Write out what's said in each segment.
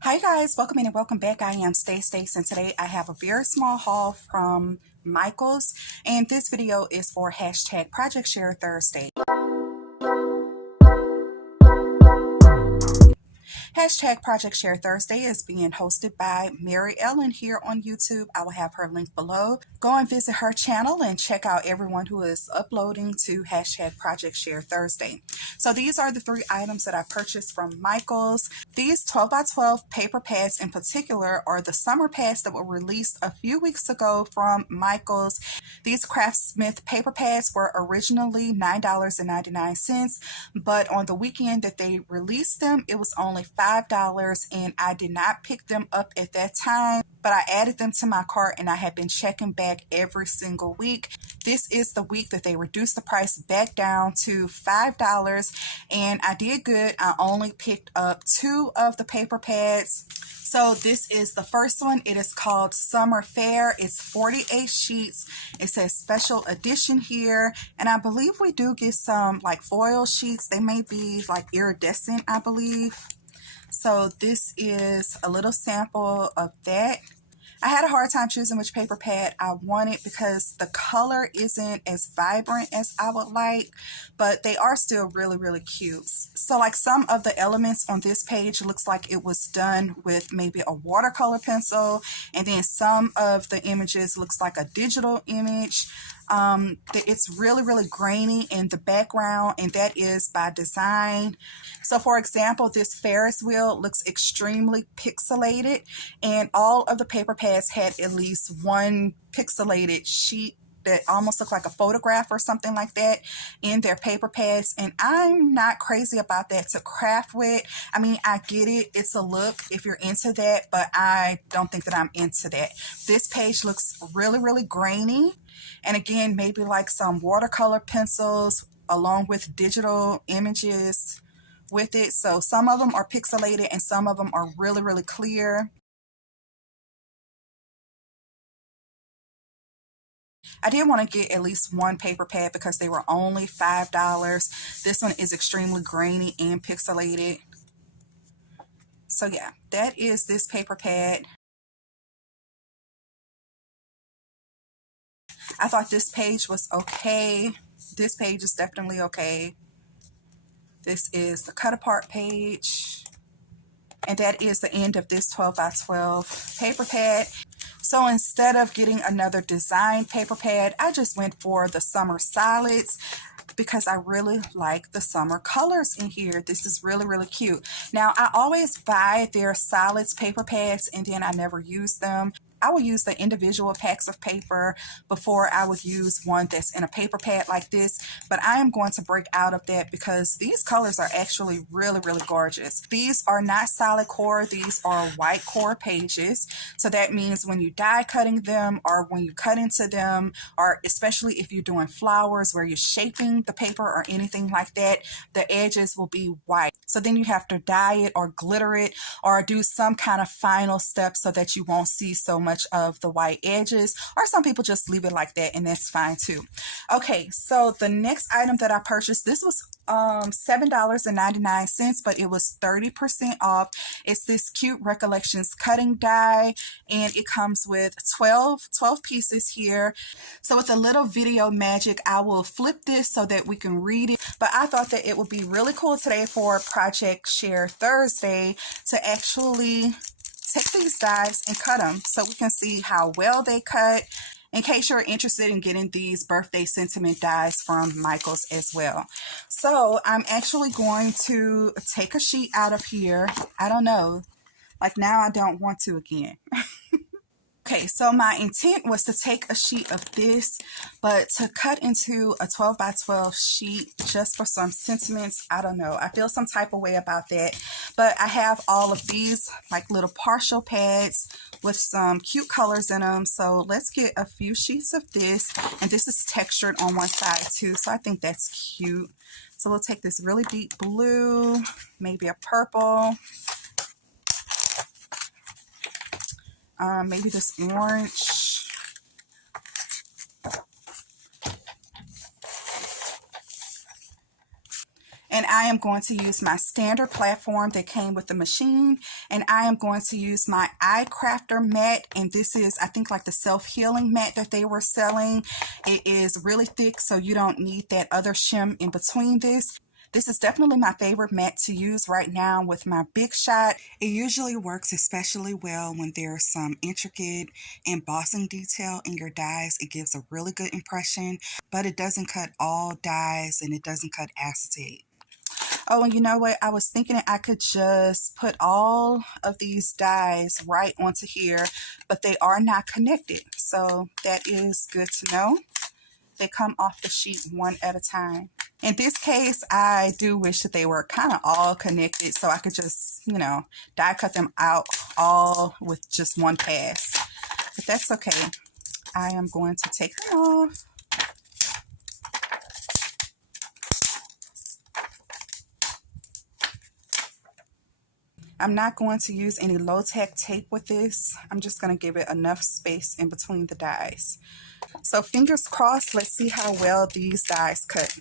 Hi guys, welcome in and welcome back. I am Stace, and today I have a very small haul from Michaels, and this video is for hashtag Project Share Thursday. Hashtag Project Share Thursday is being hosted by Mary Ellen here on YouTube. I will have her link below. Go and visit her channel and check out everyone who is uploading to hashtag Project Share Thursday. So these are the three items that I purchased from Michaels. These 12 by 12 paper pads in particular are the summer pads that were released a few weeks ago from Michaels. These Craftsmith paper pads were originally $9.99, but on the weekend that they released them, it was only $5, and I did not pick them up at that time, but I added them to my cart and I have been checking back every single week. This is the week that they reduced the price back down to $5, and I did good. I only picked up 2 of the paper pads. So this is the first one. It is called Summer Fair. It's 48 sheets. It says special edition here, and I believe we do get some like foil sheets. They may be like iridescent, I believe. So this is a little sample of that. I had a hard time choosing which paper pad I wanted because the color isn't as vibrant as I would like, but they are still really cute. So like some of the elements on this page looks like it was done with maybe a watercolor pencil, and then some of the images looks like a digital image. It's really grainy in the background, and that is by design. So for example, this Ferris wheel looks extremely pixelated, and all of the paper pads had at least one pixelated sheet that almost looked like a photograph or something like that in their paper pads, and I'm not crazy about that to craft with. I mean, I get it, it's a look if you're into that, but I don't think that I'm into that. This page looks really grainy, and again, maybe like some watercolor pencils along with digital images with it. So some of them are pixelated and some of them are really clear. I did want to get at least one paper pad because they were only $5. This one is extremely grainy and pixelated. So yeah, that is this paper pad. I thought this page was okay. This page is definitely okay. This is the cut apart page. And that is the end of this 12 by 12 paper pad. So instead of getting another design paper pad, I just went for the summer solids because I really like the summer colors in here. This is really cute. Now, I always buy their solids paper pads and then I never use them. I will use the individual packs of paper before I would use one that's in a paper pad like this, but I am going to break out of that because these colors are actually really gorgeous. These are not solid core, these are white core pages, so that means when you die cutting them or when you cut into them, or especially if you're doing flowers where you're shaping the paper or anything like that, the edges will be white. So then you have to dye it or glitter it or do some kind of final step so that you won't see so much of the white edges, or some people just leave it like that and that's fine too. Okay, so the next item that I purchased, this was $7.99, but it was 30% off. It's this cute Recollections cutting die, and it comes with 12 pieces here. So with a little video magic, I will flip this so that we can read it, but I thought that it would be really cool today for Project Share Thursday to actually take these dies and cut them so we can see how well they cut, in case you're interested in getting these birthday sentiment dies from Michaels as well. So I'm actually going to take a sheet out of here. I don't know, like now I don't want to again. Okay, so my intent was to take a sheet of this, but to cut into a 12 by 12 sheet just for some sentiments, I don't know. I feel some type of way about that. But I have all of these like little partial pads with some cute colors in them. So let's get a few sheets of this. And this is textured on one side too, so I think that's cute. So we'll take this really deep blue, maybe a purple. Maybe this orange. And I am going to use my standard platform that came with the machine, and I am going to use my iCrafter mat, and this is, I think, like the self-healing mat that they were selling. It is really thick, so you don't need that other shim in between this. This is definitely my favorite mat to use right now with my Big Shot. It usually works especially well when there's some intricate embossing detail in your dies. It gives a really good impression, but it doesn't cut all dies and it doesn't cut acetate. Oh, and you know what? I was thinking that I could just put all of these dies right onto here, but they are not connected. So that is good to know. They come off the sheet one at a time. In this case, I do wish that they were kind of all connected so I could just, you know, die cut them out all with just one pass. But that's okay. I am going to take them off. I'm not going to use any low-tack tape with this. I'm just going to give it enough space in between the dies. So fingers crossed, let's see how well these dies cut.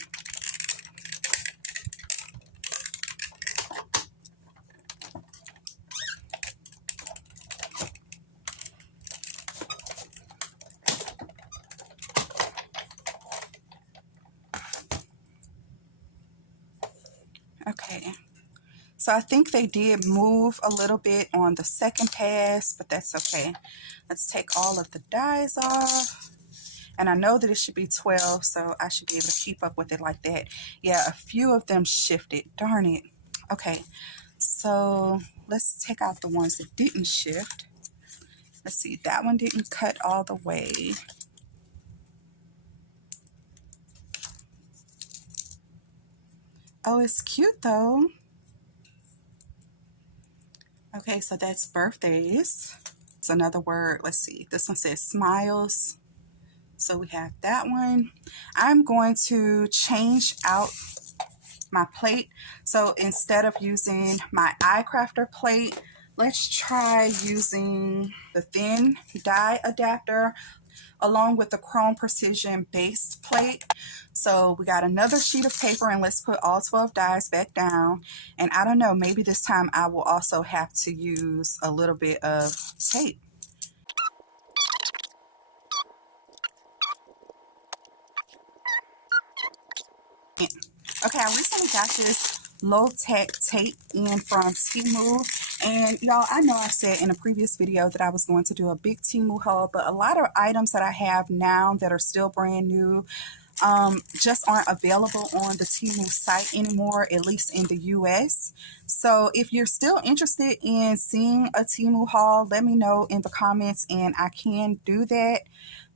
Okay. So I think they did move a little bit on the second pass, but that's okay. Let's take all of the dies off. And I know that it should be 12, so I should be able to keep up with it like that. Yeah, a few of them shifted. Darn it. Okay, so let's take out the ones that didn't shift. Let's see, that one didn't cut all the way. Oh, it's cute though. Okay, so that's birthdays. It's another word. Let's see. This one says smiles. So we have that one. I'm going to change out my plate. So instead of using my iCrafter plate, let's try using the thin die adapter along with the Chrome Precision based plate. So we got another sheet of paper, and let's put all 12 dies back down. And I don't know, maybe this time I will also have to use a little bit of tape. Okay, I recently got this low-tack tape in from Temu, and y'all, I know I said in a previous video that I was going to do a big Temu haul, but a lot of items that I have now that are still brand new just aren't available on the Temu site anymore, at least in the US. So if you're still interested in seeing a Temu haul, let me know in the comments and I can do that,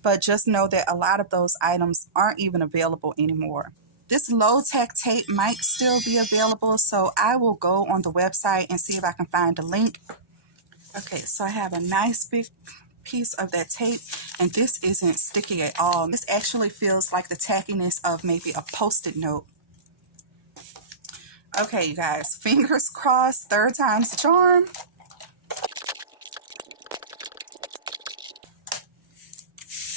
but just know that a lot of those items aren't even available anymore. This low-tack tape might still be available, so I will go on the website and see if I can find a link. Okay, so I have a nice big piece of that tape, and this isn't sticky at all. This actually feels like the tackiness of maybe a Post-it note. Okay, you guys, fingers crossed, third time's the charm.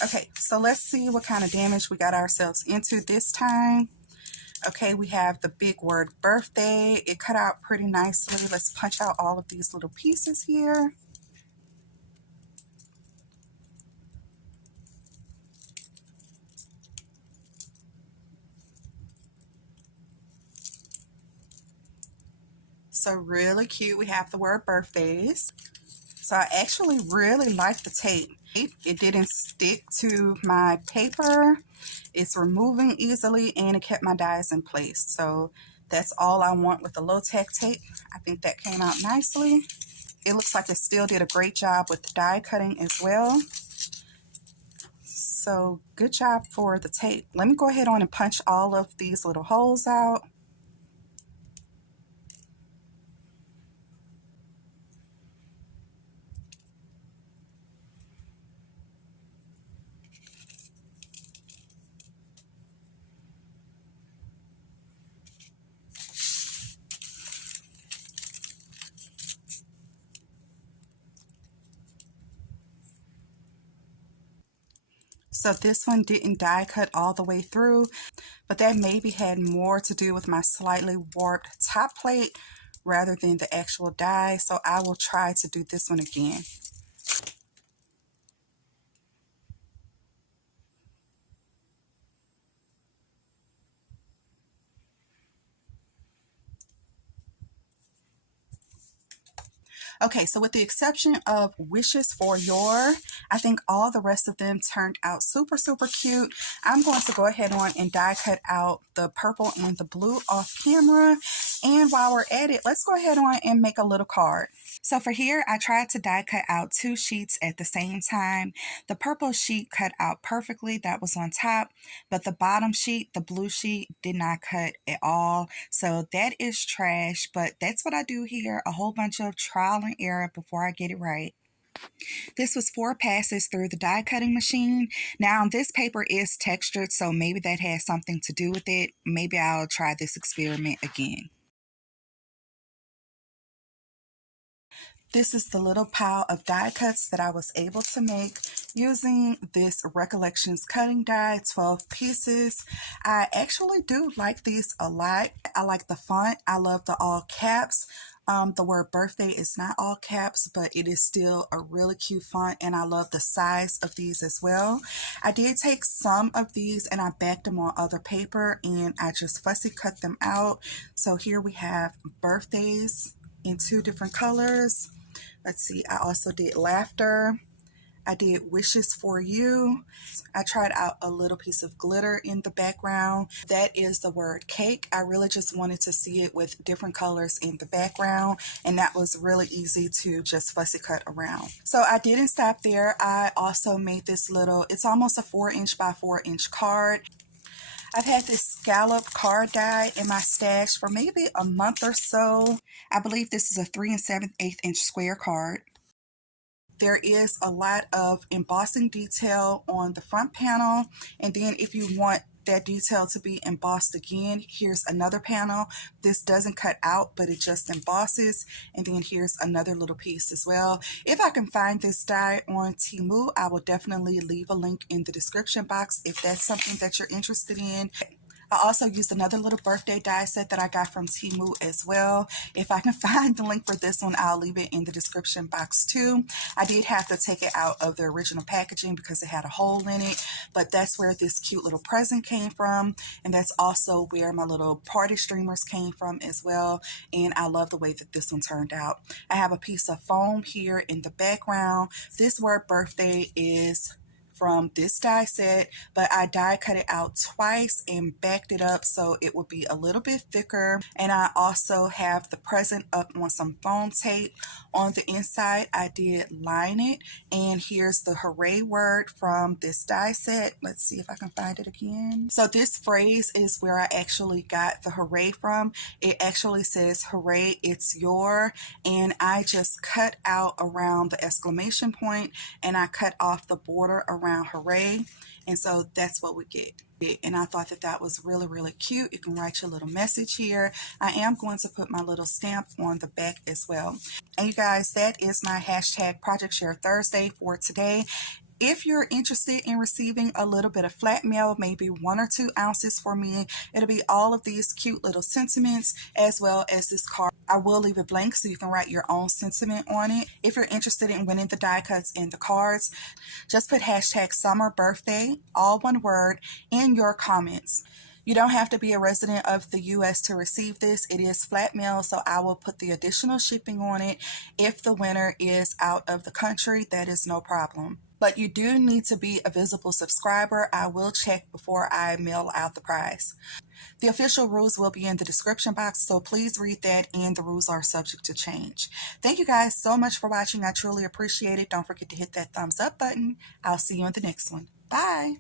Okay, so let's see what kind of damage we got ourselves into this time. Okay, we have the big word birthday. It cut out pretty nicely. Let's punch out all of these little pieces here. So really cute. We have the word birthdays. So I actually really like the tape. It didn't stick to my paper. It's removing easily, and it kept my dies in place. So that's all I want with the low-tack tape. I think that came out nicely. It looks like it still did a great job with the die cutting as well. So good job for the tape. Let me go ahead on and punch all of these little holes out. So this one didn't die cut all the way through, but that maybe had more to do with my slightly warped top plate rather than the actual die. So I will try to do this one again. Okay, so with the exception of Wishes for Your, I think all the rest of them turned out super, super cute. I'm going to go ahead on and die cut out the purple and the blue off camera. And while we're at it, let's go ahead on and make a little card. So for here, I tried to die cut out 2 sheets at the same time. The purple sheet cut out perfectly, that was on top, but the bottom sheet, the blue sheet, did not cut at all. So that is trash, but that's what I do here, a whole bunch of trial and error before I get it right. This was 4 passes through the die cutting machine. Now this paper is textured, so maybe that has something to do with it. Maybe I'll try this experiment again. This is the little pile of die cuts that I was able to make using this Recollections cutting die, 12 pieces. I actually do like these a lot. I like the font. I love the all caps. The word birthday is not all caps, but it is still a really cute font, and I love the size of these as well. I did take some of these and I backed them on other paper and I just fussy cut them out. So here we have birthdays in 2 different colors. Let's see, I also did laughter. I did wishes for you. I tried out a little piece of glitter in the background. That is the word cake. I really just wanted to see it with different colors in the background, and that was really easy to just fussy cut around. So I didn't stop there. I also made this little, it's almost a 4-inch by 4-inch card. I've had this scallop card die in my stash for maybe a month or so. I believe this is a 3 7/8 inch square card. There is a lot of embossing detail on the front panel, and then if you want that detail to be embossed again, here's another panel. This doesn't cut out, but it just embosses, and then here's another little piece as well. If I can find this die on Temu, I will definitely leave a link in the description box if that's something that you're interested in. I also used another little birthday die set that I got from Temu as well. If I can find the link for this one, I'll leave it in the description box too. I did have to take it out of the original packaging because it had a hole in it, but that's where this cute little present came from, and that's also where my little party streamers came from as well, and I love the way that this one turned out. I have a piece of foam here in the background. This word birthday is from this die set, but I die cut it out twice and backed it up so it would be a little bit thicker. And I also have the present up on some foam tape. On the inside, I did line it, and here's the hooray word from this die set. Let's see if I can find it again. So this phrase is where I actually got the hooray from. It actually says hooray, it's your, and I just cut out around the exclamation point, and I cut off the border around hooray, and so that's what we get. And I thought that that was really, really cute. You can write your little message here. I am going to put my little stamp on the back as well. And you guys, that is my hashtag Project Share Thursday for today. If you're interested in receiving a little bit of flat mail, maybe 1 or 2 ounces for me, it'll be all of these cute little sentiments as well as this card. I will leave it blank so you can write your own sentiment on it. If you're interested in winning the die cuts and the cards, just put hashtag summer birthday, all one word, in your comments. You don't have to be a resident of the U.S. to receive this. It is flat mail, so I will put the additional shipping on it. If the winner is out of the country, that is no problem. But you do need to be a visible subscriber. I will check before I mail out the prize. The official rules will be in the description box, so please read that, and the rules are subject to change. Thank you guys so much for watching. I truly appreciate it. Don't forget to hit that thumbs up button. I'll see you in the next one. Bye.